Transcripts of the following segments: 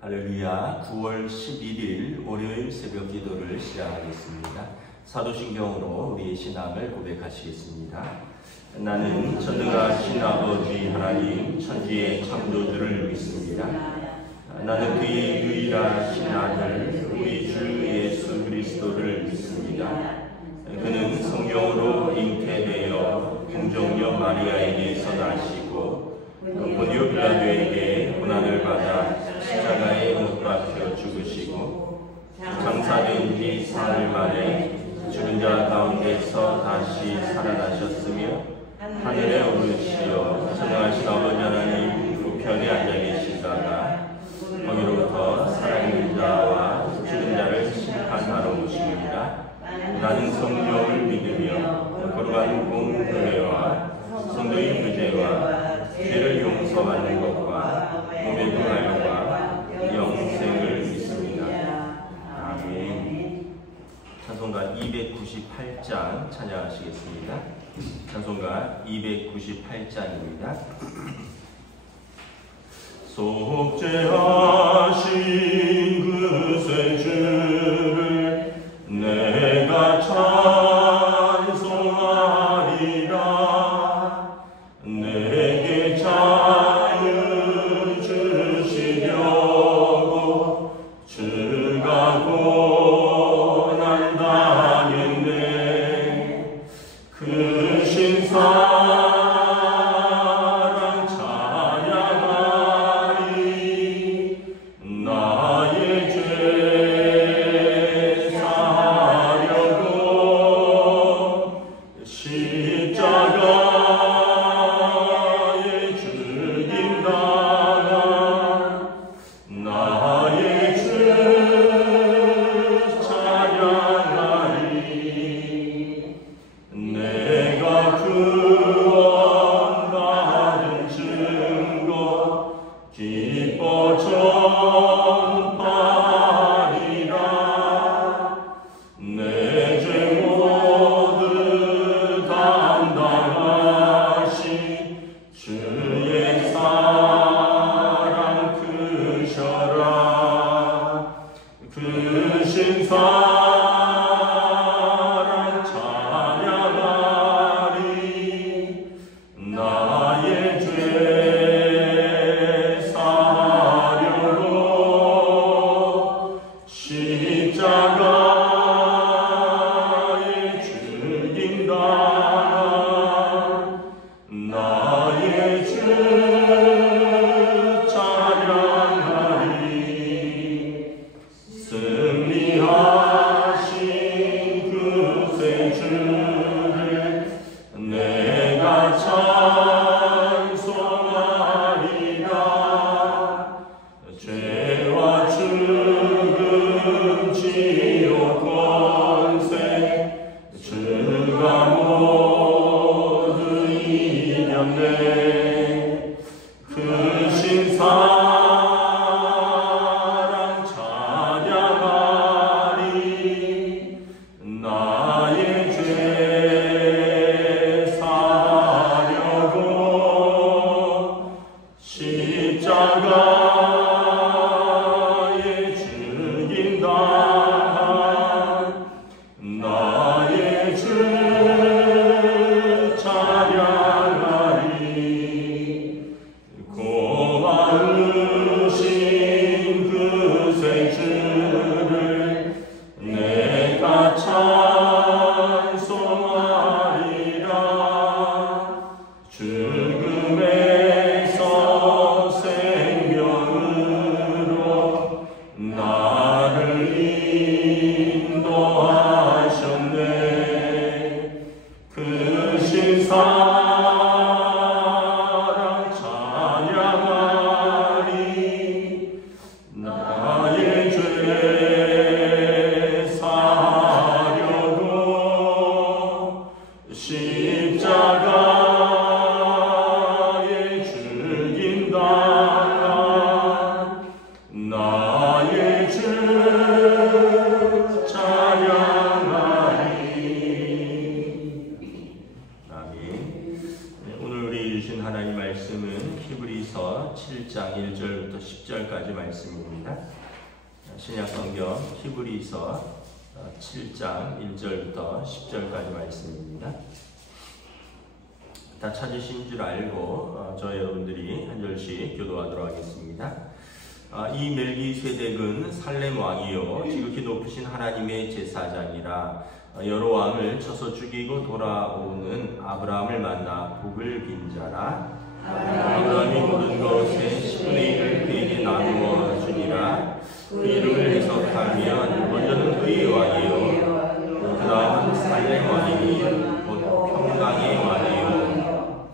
할렐루야. 9월 11일 월요일 새벽 기도를 시작하겠습니다. 사도신경으로 우리의 신앙을 고백하시겠습니다. 나는 전능하신 아버지 하나님 천지의 창조주를 믿습니다. 나는 그의 유일하신 아들 우리 주 예수 그리스도를 믿습니다. 그는 성령으로 잉태되어 동정녀 마리아에게서 나시고 본디오 빌라도에게 고난을 받아 십자가에 못 박혀 죽으시고 장사된 지 사흘 만에 죽은 자 가운데서 다시 살아나셨으며 하늘에 오르시어 전능하신 아버지 하나님 우편에 앉아 계시다가 거기로부터 살아있는 자와 죽은 자를 심판하러 오십니다. 나는 성령을 믿으며 거룩한 공교회와 성도의 교제와 죄를 용서하는 것과 몸의 부활과 영생을 믿습니다. 아멘. 찬송가 298장 찬양하시겠습니다. 찬송가 298장입니다. 속죄하신 그 새 주를 내가 찬송하리라. 내게 자유 주시려고 주가 고난 당했네. 그 신사랑 찬양하리. 나의 죄 사려고 십자가에 죽임당한 나의 주 찬양하리. 내가 구원받은 증거 기뻐 전파하리라. 내 죄 모두 담당하신 주의 사랑 크셔라. 크신 사랑 찬양하리. 나의 죄 사려고 십자가에 죽임당한 나의 주 찬양하리. 승리하신 그 새 주를 내가 찬송하리라. 죄와 죽음 지옥 권세 주가 모두 이겼네. 크신 사랑 찬양하리. 나의 죄 사려고 십자가에 죽임당한 나의 주 찬양하리. 고마우신 그 새 주를 내가 찬송하리라. 죽음에서 생명으로 나를 인도하셨네. 크신 사랑 찬양하리. 나의 죄 사려고 십자가에 죽임당한 나의 주 찬양하리. 아멘. 오늘 우리 주신 하나님 말씀은 히브리서 7장 1절부터 10절까지 말씀입니다. 말씀입니다. 신약 성경 히브리서 7장 1절부터 10절까지 말씀입니다. 다 찾으신 줄 알고 저 여러분들이 한 절씩 교도하도록 하겠습니다. 이 멜기세덱은 살렘 왕이요 지극히 높으신 하나님의 제사장이라. 여러 왕을 쳐서 죽이고 돌아오는 아브라함을 만나 복을 빈 자라. 아브라함이 모든 것의 10분의 1을 그에게 나누어 주니라. 그 이름을 해석하면 먼저는 그의 왕이요 그 다음은 살렘 왕이니 곧 평강의 왕이요.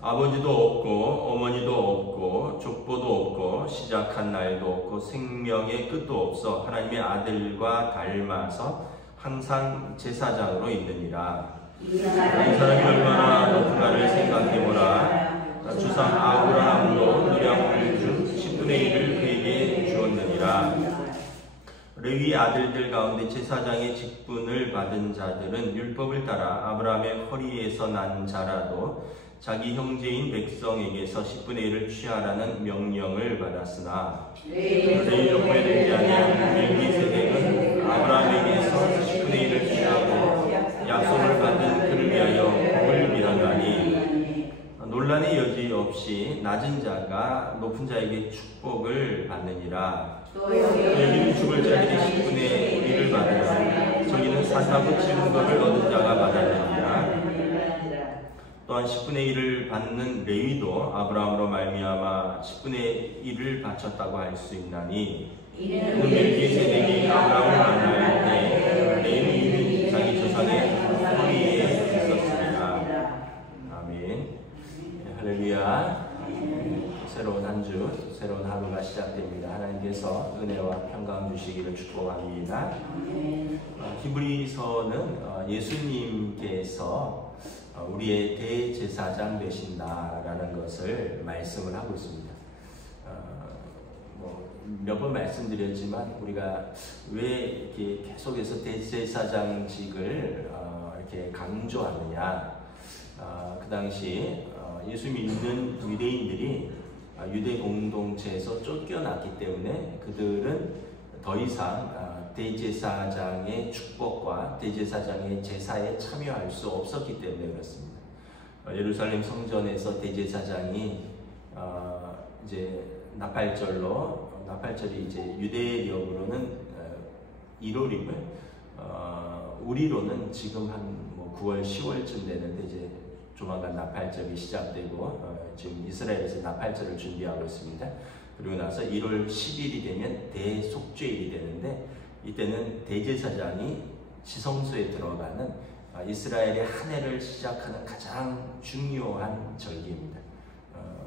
아버지도 없고 어머니도 없고 족보도 없고 시작한 날도 없고 생명의 끝도 없어 하나님의 아들과 닮아서 항상 제사장으로 있느니라. 이 사람이 얼마나 높은가를 생각해보라. 주상 아브라함도 노량물 중 10분의 1을 그에게 주었느니라. 레위 아들들 가운데 제사장의 직분을 받은 자들은 율법을 따라 아브라함의 허리에서 난 자라도 자기 형제인 백성에게서 10분의 1을 취하라는 명령을 받았으나 레위 족보에 들지 아니한 멜기세덱은 아브라함에게서 10분의 1을 취하고 약속을 받은 그를 위하여 복을 빌었나니 논란의 여지 없이 낮은 자가 높은 자에게 축복을 받느니라. 여기는 죽을 자에게 10분의 1을 받으라. 저기는 산다고 증거를 얻은 자가 받았느니라. 또한 10분의 1을 받는 레위도 아브라함으로 말미암아 10분의 1을 바쳤다고 할 수 있나니 이는 멜기세덱이 아브라함을 만날 때 레위는 자기 조상의 허리에 있었습니다. 아멘. 할렐루야. 새로운 한 주, 새로운 하루가 시작됩니다. 하나님께서 은혜와 평강 주시기를 축복합니다. 히브리서는 예수님께서 우리의 대제사장 되신다라는 것을 말씀을 하고 있습니다. 몇 번 말씀드렸지만 우리가 왜 이렇게 계속해서 대제사장직을 이렇게 강조하느냐? 그 당시 예수 믿는 유대인들이 유대 공동체에서 쫓겨났기 때문에 그들은 더 이상 대제사장의 축복과 대제사장의 제사에 참여할 수 없었기 때문에 그렇습니다. 예루살렘 성전에서 대제사장이 이제 나팔절이 이제 유대력으로는 1월이고요. 우리로는 지금 한 9월, 10월쯤 되는데 이제 조만간 나팔절이 시작되고 지금 이스라엘에서 나팔절을 준비하고 있습니다. 그리고 나서 1월 10일이 되면 대속죄일이 되는데 이때는 대제사장이 지성소에 들어가는 이스라엘의 한 해를 시작하는 가장 중요한 절기입니다.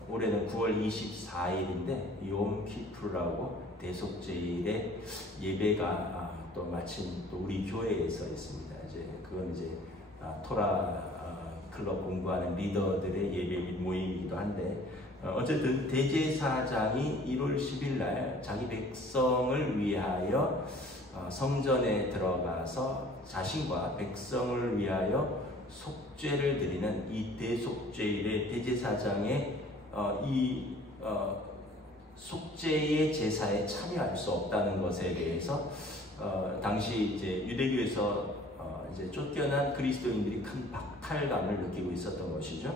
올해는 9월 24일인데 욤키푸르라고 대속죄일의 예배가 또 마침 또 우리 교회에서 있습니다. 이제 그건 이제 토라 클럽 공부하는 리더들의 예배 모임이기도 한데 어쨌든 대제사장이 1월 10일 날 자기 백성을 위하여 성전에 들어가서 자신과 백성을 위하여 속죄를 드리는 이 대속죄일의 대제사장의 이 속죄의 제사에 참여할 수 없다는 것에 대해서 당시 이제 유대교에서 이제 쫓겨난 그리스도인들이 큰 박탈감을 느끼고 있었던 것이죠.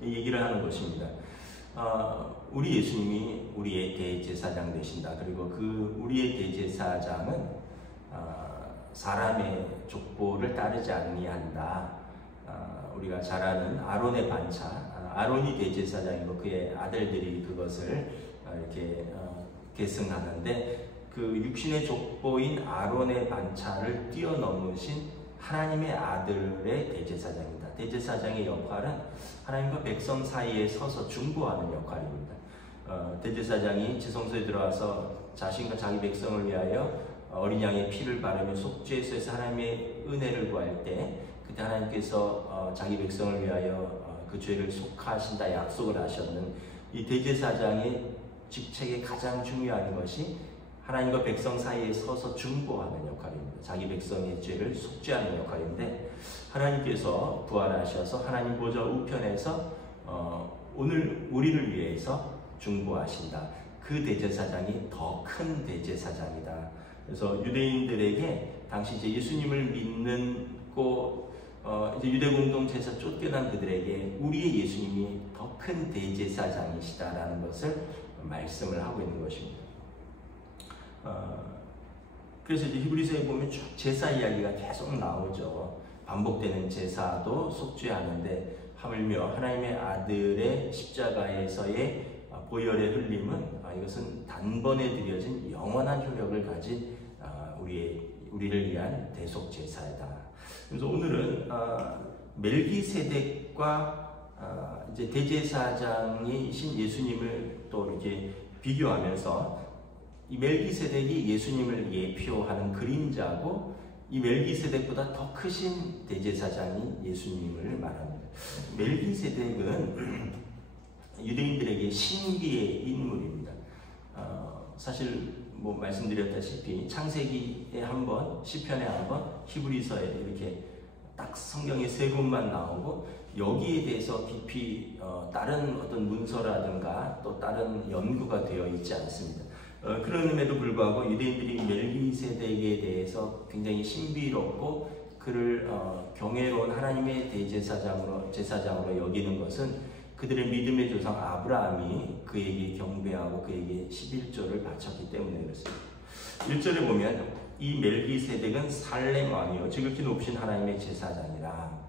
이 얘기를 하는 것입니다. 우리 예수님이 우리의 대제사장 되신다. 그리고 그 우리의 대제사장은 사람의 족보를 따르지 아니한다. 우리가 잘 아는 아론의 반차, 아론이 대제사장이고 그의 아들들이 그것을 이렇게 계승하는데 그 육신의 족보인 아론의 반차를 뛰어넘으신 하나님의 아들의 대제사장입니다. 대제사장의 역할은 하나님과 백성 사이에 서서 중보하는 역할입니다. 대제사장이 지성소에 들어와서 자신과 자기 백성을 위하여 어린 양의 피를 바르며 속죄소에서 하나님의 은혜를 구할 때 그때 하나님께서 자기 백성을 위하여 그 죄를 속하신다 약속을 하셨는 이 대제사장의 직책의 가장 중요한 것이 하나님과 백성 사이에 서서 중보하는 역할입니다. 자기 백성의 죄를 속죄하는 역할인데 하나님께서 부활하셔서 하나님 보좌 우편에서 오늘 우리를 위해서 중보하신다. 그 대제사장이 더 큰 대제사장이다. 그래서 유대인들에게 당시 이제 예수님을 믿고 이제 유대 공동체에서 쫓겨난 그들에게 우리의 예수님이 더 큰 대제사장이시다라는 것을 말씀을 하고 있는 것입니다. 그래서 이제 히브리서에 보면 쭉 제사 이야기가 계속 나오죠. 반복되는 제사도 속죄하는데 하물며 하나님의 아들의 십자가에서의 보혈의 흘림은 이것은 단번에 드려진 영원한 효력을 가진 우리를 위한 대속 제사이다. 그래서 오늘은 멜기세덱과 이제 대제사장이신 예수님을 또 이렇게 비교하면서 이 멜기세덱이 예수님을 예표하는 그림자고 이 멜기세덱보다 더 크신 대제사장이 예수님을 말합니다. 멜기세덱은 유대인들에게 신비의 인물입니다. 사실 뭐 말씀드렸다시피 창세기에 한 번, 시편에 한 번, 히브리서에 이렇게 딱 성경에 3곳만 나오고 여기에 대해서 깊이 다른 어떤 문서라든가 또 다른 연구가 되어 있지 않습니다. 그럼에도 불구하고 유대인들이 멜기세덱에 대해서 굉장히 신비롭고 그를 경외로운 하나님의 제사장으로 여기는 것은 그들의 믿음의 조상 아브라함이 그에게 경배하고 그에게 11조를 바쳤기 때문에 그렇습니다. 1절에 보면 이 멜기세덱은 살렘 왕이요 지극히 높으신 하나님의 제사장이라.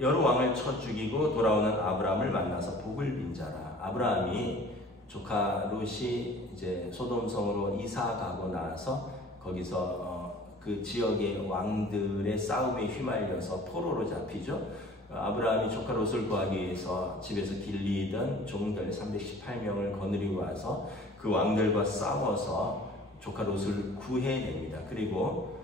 여러 왕을 쳐 죽이고 돌아오는 아브라함을 만나서 복을 빈 자라. 아브라함이 조카 롯이 이제 소돔성으로 이사 가고 나서 거기서 그 지역의 왕들의 싸움에 휘말려서 포로로 잡히죠. 아브라함이 조카 롯을 구하기 위해서 집에서 길리던 종들 318명을 거느리고 와서 그 왕들과 싸워서 조카 롯을 구해냅니다. 그리고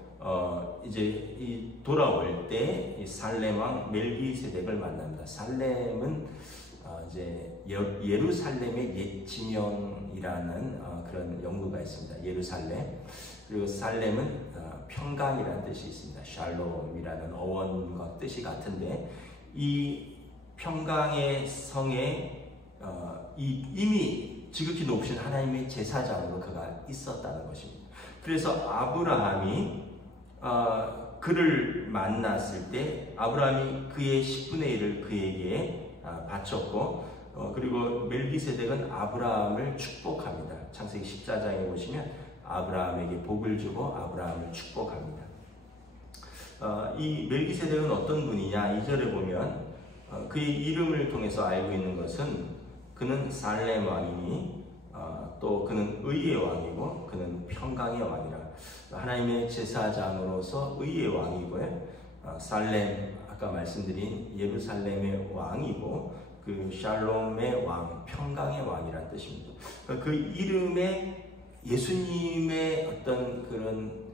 이제 돌아올 때 이 살렘 왕 멜기세덱을 만납니다. 살렘은 이제 예루살렘의 옛 지명이라는 그런 연구가 있습니다. 예루살렘. 그리고 살렘은 평강이라는 뜻이 있습니다. 샬롬이라는 어원과 뜻이 같은데 이 평강의 성에 이미 지극히 높으신 하나님의 제사장으로 그가 있었다는 것입니다. 그래서 아브라함이 그를 만났을 때 아브라함이 그의 10분의 1을 그에게 바쳤고 그리고 멜기세덱은 아브라함을 축복합니다. 창세기 14장에 보시면 아브라함에게 복을 주고 아브라함을 축복합니다. 이 멜기세덱은 어떤 분이냐? 2절에 보면 그의 이름을 통해서 알고 있는 것은 그는 살렘 왕이니 또 그는 의의 왕이고 그는 평강의 왕이라. 하나님의 제사장으로서 의의 왕이고요. 살렘 아까 말씀드린 예루살렘의 왕이고 그 샬롬의 왕, 평강의 왕이라는 뜻입니다. 그 이름에 예수님의 어떤 그런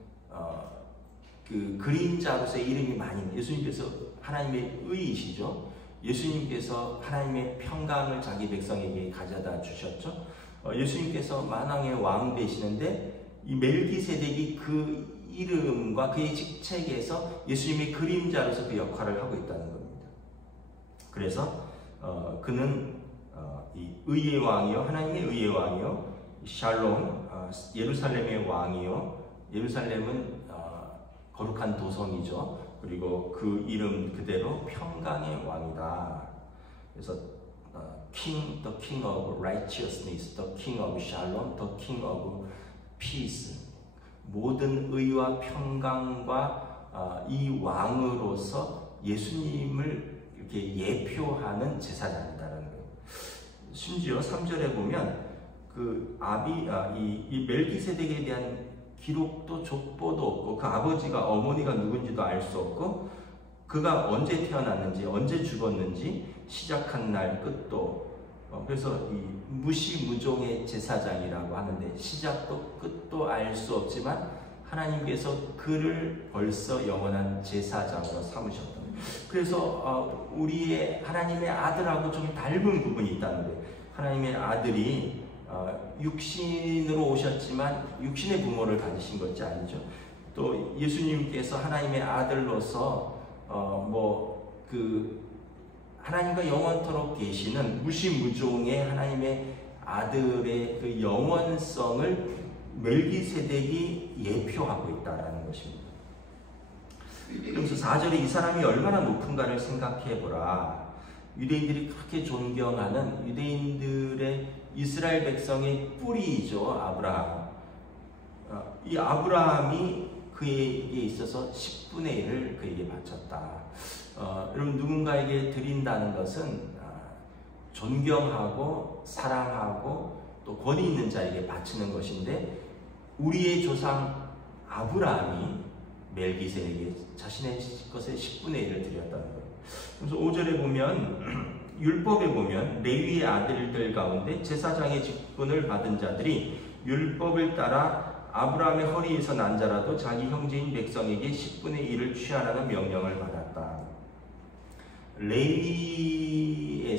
그 그림자로서의 이름이 많이 예수님께서 하나님의 의이시죠. 예수님께서 하나님의 평강을 자기 백성에게 가져다 주셨죠. 예수님께서 만왕의 왕 되시는데 이 멜기세덱이 그 이름과 그의 직책에서 예수님의 그림자로서 그 역할을 하고 있다는 겁니다. 그래서 그는 이 의의 왕이요 하나님의 의의 왕이요 샬롬 예루살렘의 왕이요 예루살렘은 거룩한 도성이죠. 그리고 그 이름 그대로 평강의 왕이다. 그래서 the king of righteousness, the king of shalom, the king of peace. 모든 의와 평강과 이 왕으로서 예수님을 이렇게 예표하는 제사장이다라는 거예요. 심지어 3절에 보면 이 멜기세덱에 대한 기록도 족보도 없고 그 아버지가 어머니가 누군지도 알 수 없고 그가 언제 태어났는지 언제 죽었는지 시작한 날 끝도 그래서 이 무시무종의 제사장이라고 하는데 시작도 끝도 알 수 없지만 하나님께서 그를 벌써 영원한 제사장으로 삼으셨다. 그래서 우리의 하나님의 아들하고 좀 닮은 부분이 있다는 거예요. 하나님의 아들이 육신으로 오셨지만 육신의 부모를 가지신 것이 아니죠. 또 예수님께서 하나님의 아들로서 하나님과 영원토록 계시는 무시무종의 하나님의 아들의 그 영원성을 멜기세덱이 예표하고 있다는 것입니다. 그래서 4절에 이 사람이 얼마나 높은가를 생각해 보라. 유대인들이 그렇게 존경하는 유대인들의 이스라엘 백성의 뿌리이죠, 아브라함. 이 아브라함이 그에게 있어서 10분의 1을 그에게 바쳤다. 여러분, 누군가에게 드린다는 것은 존경하고 사랑하고 또 권위 있는 자에게 바치는 것인데, 우리의 조상 아브라함이 멜기세덱에게 자신의 것의 10분의 1을 드렸다는 거예요. 그래서 5절에 보면, 율법에 보면 레위의 아들들 가운데 제사장의 직분을 받은 자들이 율법을 따라 아브라함의 허리에서 난 자라도 자기 형제인 백성에게 10분의 1을 취하라는 명령을 받았다. 레위의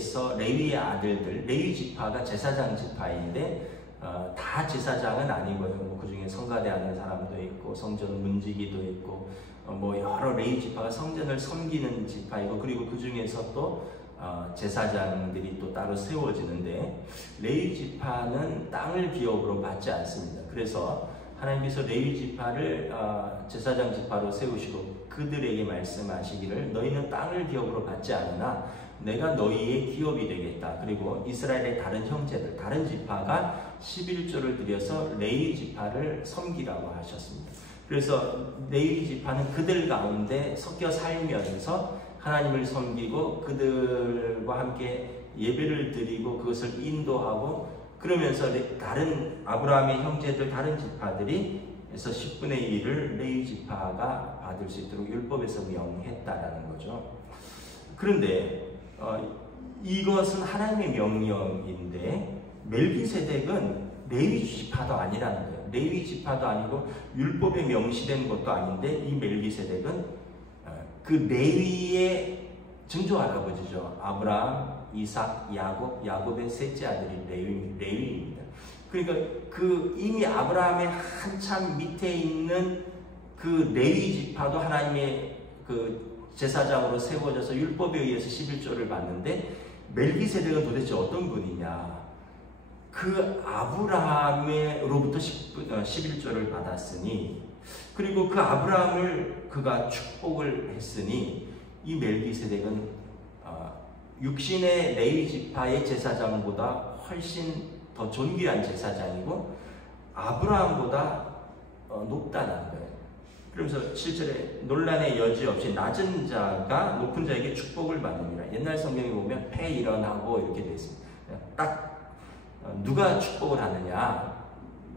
아들들, 레위 지파가 제사장 지파인데 다 제사장은 아니고요. 그 중에 성가대 하는 사람도 있고 성전 문지기도 있고 여러 레위 지파가 성전을 섬기는 지파이고, 그리고 그 중에서 또 제사장들이 또 따로 세워지는데, 레위 지파는 땅을 기업으로 받지 않습니다. 그래서 하나님께서 레위 지파를 제사장 지파로 세우시고 그들에게 말씀하시기를, 너희는 땅을 기업으로 받지 않으나 내가 너희의 기업이 되겠다. 그리고 이스라엘의 다른 형제들, 다른 지파가 11조를 들여서 레위 지파를 섬기라고 하셨습니다. 그래서 레위 지파는 그들 가운데 섞여 살면서 하나님을 섬기고 그들과 함께 예배를 드리고 그것을 인도하고, 그러면서 다른 아브라함의 형제들, 다른 지파들이 그래서 10분의 1을 레위 지파가 받을 수 있도록 율법에서 명했다라는 거죠. 그런데 이것은 하나님의 명령인데, 멜기세덱은 레위 지파도 아니라는 거예요. 레위 지파도 아니고 율법에 명시된 것도 아닌데, 이 멜기세덱은 그 레위의 증조 할아버지죠. 아브라함, 이삭, 야곱의 셋째 아들이 레위입니다. 그러니까 이미 아브라함의 한참 밑에 있는 그 레위 지파도 하나님의 그 제사장으로 세워져서 율법에 의해서 11조를 받는데, 멜기세덱은 도대체 어떤 분이냐? 그 아브라함으로부터 11조를 받았으니, 그리고 그 아브라함을 그가 축복을 했으니, 이 멜기세덱은 육신의 레위 지파의 제사장보다 훨씬 더 존귀한 제사장이고 아브라함보다 높다는 거예요. 그러면서 7절에 논란의 여지 없이 낮은 자가 높은 자에게 축복을 받느니라. 옛날 성경에 보면 패 일어나고 이렇게 되어 있습니다. 딱 누가 축복을 하느냐?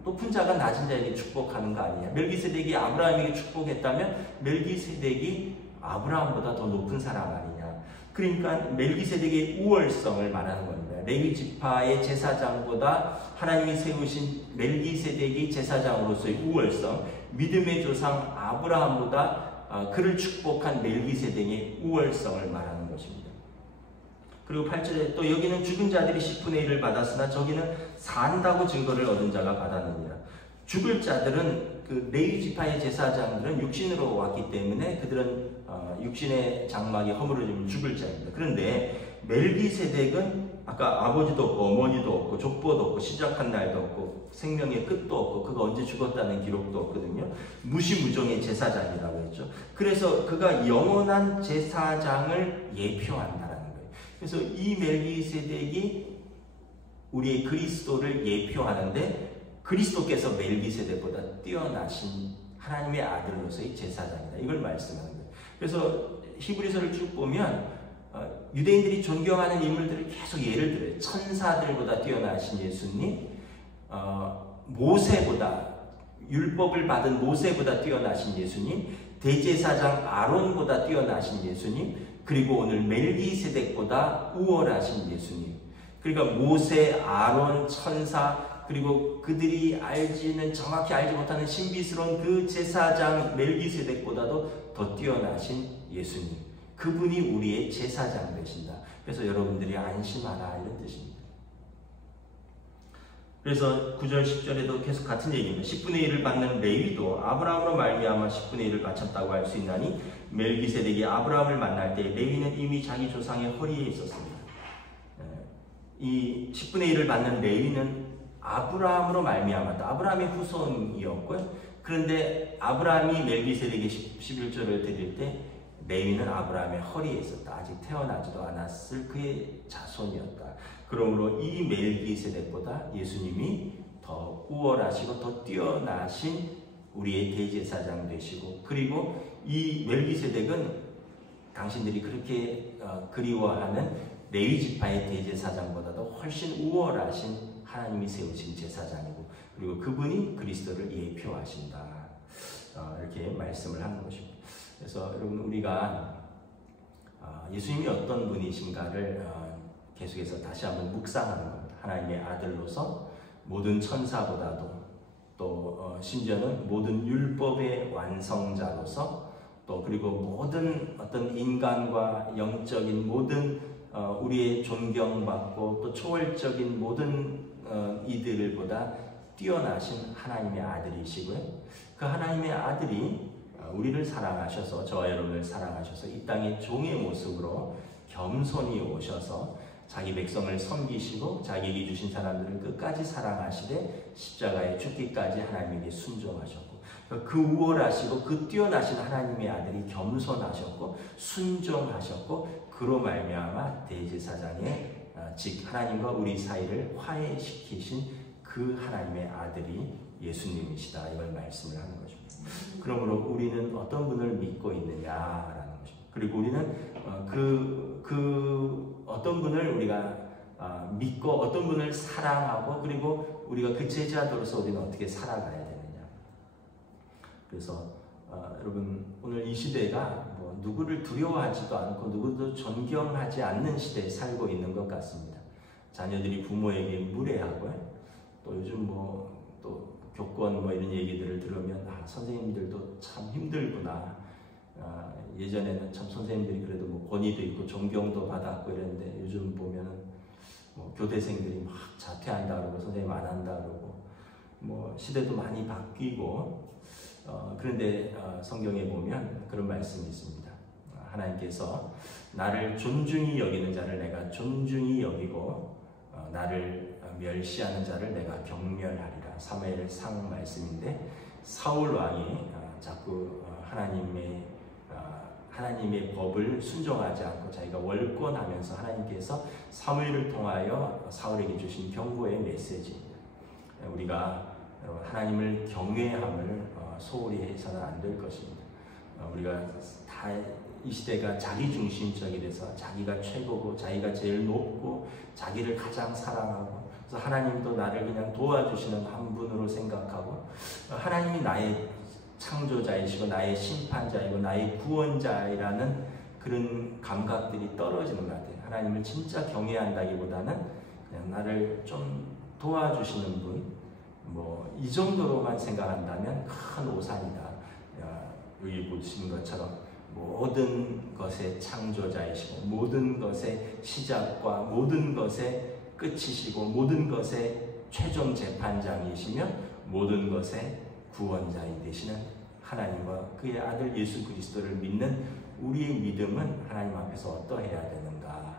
높은 자가 낮은 자에게 축복하는 거 아니냐? 멜기세덱이 아브라함에게 축복했다면 멜기세덱이 아브라함보다 더 높은 사람 아니냐? 그러니까 멜기세덱의 우월성을 말하는 겁니다. 레위 지파의 제사장보다 하나님이 세우신 멜기세덱이 제사장으로서의 우월성, 믿음의 조상 아브라함보다 그를 축복한 멜기세덱의 우월성을 말하는 것입니다. 그리고 8절에 또 여기는 죽은 자들이 10분의 1을 받았으나 저기는 산다고 증거를 얻은 자가 받았느니라. 죽을 자들은 그 레위 지파의 제사장들은 육신으로 왔기 때문에 그들은 육신의 장막이 허물어지면 죽을 자입니다. 그런데 멜기세덱은 아까 아버지도 없고 어머니도 없고 족보도 없고 시작한 날도 없고 생명의 끝도 없고 그가 언제 죽었다는 기록도 없거든요. 무시무종의 제사장이라고 했죠. 그래서 그가 영원한 제사장을 예표한다는 거예요. 그래서 이 멜기세덱이 우리의 그리스도를 예표하는데, 그리스도께서 멜기세덱보다 뛰어나신 하나님의 아들로서의 제사장이다, 이걸 말씀하는 거예요. 그래서 히브리서를 쭉 보면 유대인들이 존경하는 인물들을 계속 예를 들어요. 천사들보다 뛰어나신 예수님, 모세보다, 율법을 받은 모세보다 뛰어나신 예수님, 대제사장 아론보다 뛰어나신 예수님, 그리고 오늘 멜기세덱보다 우월하신 예수님. 그러니까 모세, 아론, 천사, 그리고 그들이 정확히 알지 못하는 신비스러운 그 제사장 멜기세덱보다도 더 뛰어나신 예수님. 그분이 우리의 제사장 되신다. 그래서 여러분들이 안심하라, 이런 뜻입니다. 그래서 9절 10절에도 계속 같은 얘기입니다. 10분의 1을 받는 레위도 아브라함으로 말미암아 10분의 1을 바쳤다고 할 수 있나니 멜기세덱이 아브라함을 만날 때 레위는 이미 자기 조상의 허리에 있었습니다. 이 10분의 1을 받는 레위는 아브라함으로 말미암았다. 아브라함의 후손이었고요. 그런데 아브라함이 멜기세덱에게 11조를 드릴 때 레위는 아브라함의 허리에 있었다. 아직 태어나지도 않았을 그의 자손이었다. 그러므로 이 멜기세덱보다 예수님이 더 우월하시고 더 뛰어나신 우리의 대제사장 되시고, 그리고 이 멜기세덱은 당신들이 그렇게 그리워하는 레위 지파의 대제사장보다도 훨씬 우월하신 하나님이 세우신 제사장이고, 그리고 그분이 그리스도를 예표하신다. 이렇게 말씀을 하는 것입니다. 그래서 여러분, 우리가 예수님이 어떤 분이신가를 계속해서 다시 한번 묵상하는 겁니다. 하나님의 아들로서 모든 천사보다도, 또 심지어는 모든 율법의 완성자로서, 또 그리고 모든 어떤 인간과 영적인 모든 우리의 존경받고 또 초월적인 모든 이들보다 뛰어나신 하나님의 아들이시고요. 그 하나님의 아들이 우리를 사랑하셔서, 저와 여러분을 사랑하셔서 이 땅에 종의 모습으로 겸손히 오셔서 자기 백성을 섬기시고 자기에게 주신 사람들을 끝까지 사랑하시되 십자가에 죽기까지 하나님에게 순종하셨고, 그 우월하시고 그 뛰어나신 하나님의 아들이 겸손하셨고 순종하셨고, 그로 말미암아 대제사장의 즉 하나님과 우리 사이를 화해시키신 그 하나님의 아들이 예수님이시다, 이걸 말씀을 하는 것입니다. 그러므로 우리는 어떤 분을 믿고 있느냐라는 것입니다. 그리고 우리는 그 어떤 분을 우리가 믿고 어떤 분을 사랑하고, 그리고 우리가 그 제자들로서 우리는 어떻게 살아가야 되느냐. 그래서 여러분, 오늘 이 시대가 뭐 누구를 두려워하지도 않고 누구도 존경하지 않는 시대에 살고 있는 것 같습니다. 자녀들이 부모에게 무례하고요. 또 요즘 또 교권 이런 얘기들을 들으면 선생님들도 참 힘들구나. 예전에는 참 선생님들이 그래도 권위도 있고 존경도 받았고 이랬는데, 요즘 보면은 교대생들이 막 자퇴한다 그러고 선생님 안 한다 그러고, 시대도 많이 바뀌고, 그런데 성경에 보면 그런 말씀이 있습니다. 하나님께서 나를 존중히 여기는 자를 내가 존중히 여기고 나를 멸시하는 자를 내가 경멸하리라. 사무엘상 말씀인데, 사울 왕이 자꾸 하나님의 법을 순종하지 않고 자기가 월권하면서 하나님께서 사무엘을 통하여 사울에게 주신 경고의 메시지입니다. 우리가 하나님을 경외함을 소홀히 해서는 안 될 것입니다. 우리가 다 이 시대가 자기중심적이 돼서 자기가 최고고 자기가 제일 높고 자기를 가장 사랑하고, 그래서 하나님도 나를 그냥 도와주시는 한 분으로 생각하고, 하나님이 나의 창조자이시고 나의 심판자이고 나의 구원자이라는 그런 감각들이 떨어지는 것 같아요. 하나님을 진짜 경외한다기보다는 그냥 나를 좀 도와주시는 분, 이 정도로만 생각한다면 큰 오산이다. 여기 보시는 것처럼 모든 것의 창조자이시고 모든 것의 시작과 모든 것의 끝이시고 모든 것의 최종 재판장이시며 모든 것의 구원자이 되시는 하나님과 그의 아들 예수 그리스도를 믿는 우리의 믿음은 하나님 앞에서 어떠해야 되는가,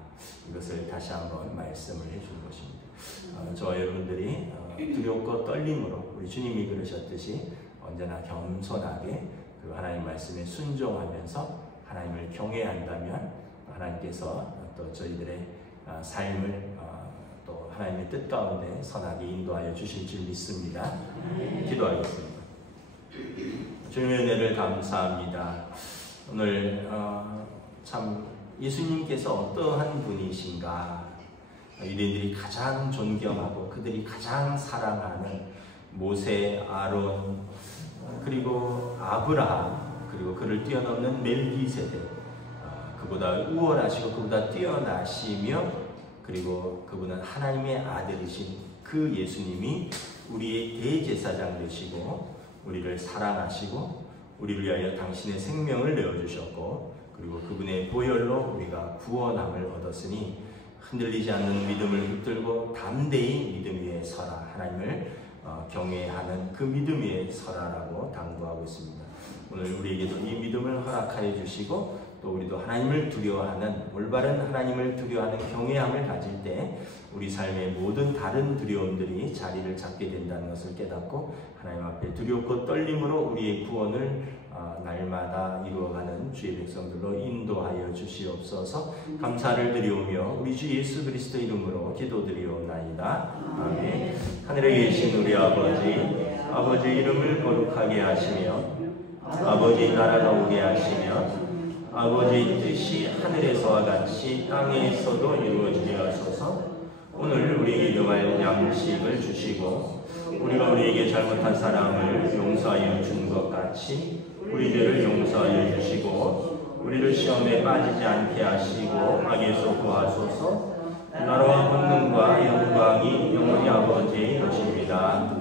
이것을 다시 한번 말씀을 해주는 것입니다. 저와 여러분들이 두렵고 떨림으로 우리 주님이 그러셨듯이 언제나 겸손하게 그 하나님 말씀에 순종하면서 하나님을 경외한다면 하나님께서 또 저희들의 삶을 또 하나님의 뜻 가운데 선하게 인도하여 주실 줄 믿습니다. 기도하겠습니다. 주님의 은혜를 감사합니다. 오늘 참 예수님께서 어떠한 분이신가, 유대인들이 가장 존경하고 그들이 가장 사랑하는 모세, 아론, 그리고 아브라함, 그리고 그를 뛰어넘는 멜기세덱, 그보다 우월하시고 그보다 뛰어나시며, 그리고 그분은 하나님의 아들이신 그 예수님이 우리의 대제사장 되시고 우리를 사랑하시고 우리를 위하여 당신의 생명을 내어주셨고, 그리고 그분의 보혈로 우리가 구원함을 얻었으니 흔들리지 않는 믿음을 붙들고 담대히 믿음 위에 서라. 하나님을 경외하는 그 믿음 위에 서라라고 당부하고 있습니다. 오늘 우리에게도 이 믿음을 허락하여 주시고 또 우리도 하나님을 두려워하는, 올바른 하나님을 두려워하는 경외함을 가질 때 우리 삶의 모든 다른 두려움들이 자리를 잡게 된다는 것을 깨닫고 하나님 앞에 두렵고 떨림으로 우리의 구원을 날마다 이루어가는 주의 백성들로 인도하여 주시옵소서. 감사를 드리오며 우리 주 예수 그리스도 이름으로 기도드리옵나이다. 아멘. 하늘에 계신 우리 아버지 이름을 거룩하게 하시며 아버지 나라가 오게 하시며 아버지의 뜻이 하늘에서와 같이 땅에서도 이루어지게 하소서. 오늘 우리에게 일용할 양식을 주시고 우리가 우리에게 잘못한 사람을 용서하여 준 것 같이 우리 죄를 용서하여 주시고 우리를 시험에 빠지지 않게 하시고 악에서 구하소서. 나라와 권능과 영광이 영원히 아버지의 것입니다.